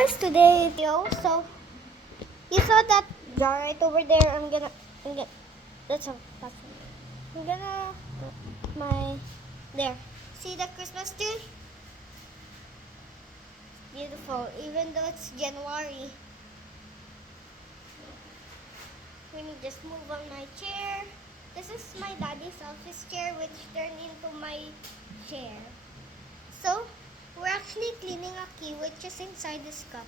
guys, today video. So you saw that jar right over there. I'm gonna that's a that's I'm gonna put my there. See the Christmas tree? Beautiful, even though it's January. Let me just move on my chair. This is my daddy's office chair, which turned into my chair. So we're actually cleaning a key which is inside this cup.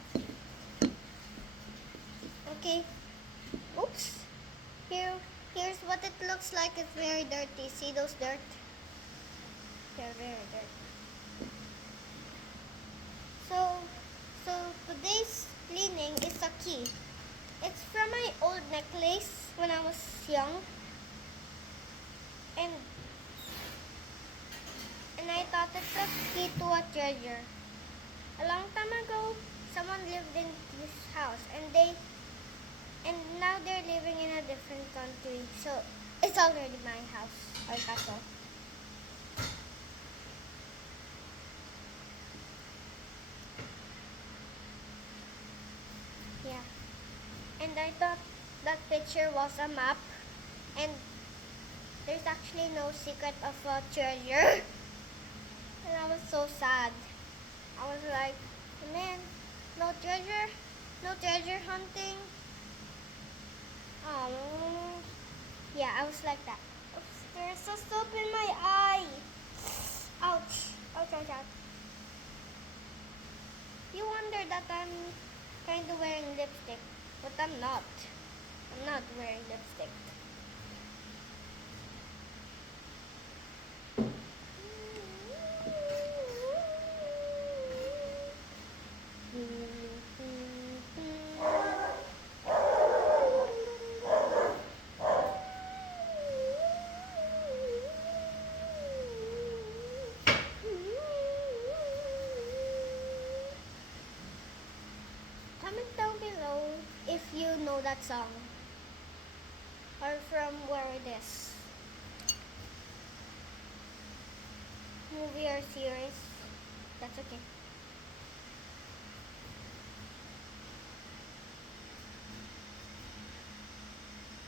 Okay. Oops. Here's what it looks like. It's very dirty. See those dirt? They're very dirty. So today's cleaning is a key. It's from my old necklace when I was young. And I thought it's a key to a treasure. A long time ago, someone lived in this house and now they're living in a different country. So it's already my house or castle. Yeah. And I thought that picture was a map, and there's actually no secret of a treasure. And I was so sad. I was like, man, no treasure hunting. Oh, yeah, I was like that. Oops, there's a soap in my eye. Ouch, ouch, ouch, ouch. You wonder that I'm kind of wearing lipstick, but I'm not. I'm not wearing lipstick. Comment down below if you know that song or from where it is. Movie or series. That's okay.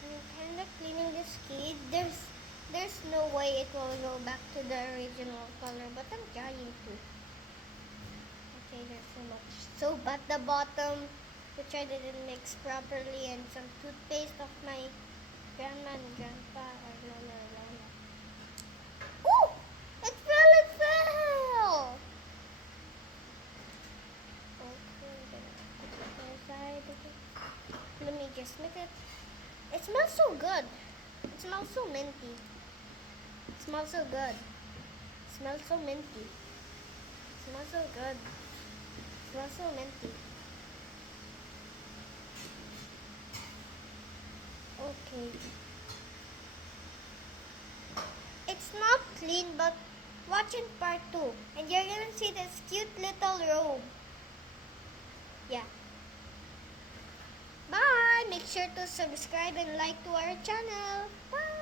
I'm kind of cleaning this key. There's no way it will go back to the original color, but I'm trying to. Okay, there's so much soap at the bottom, which I didn't mix properly, and some toothpaste of my grandma and grandpa or Lola or Lola. Ooh! It fell! It fell! Okay, gonna put it aside. Okay. Let me just make it. It smells so good. It smells so minty. It smells so good. It smells so minty. It smells so good. It smells so minty. Okay. It's not clean, but watch in part 2. And you're gonna see this cute little robe. Yeah. Bye! Make sure to subscribe and like to our channel. Bye!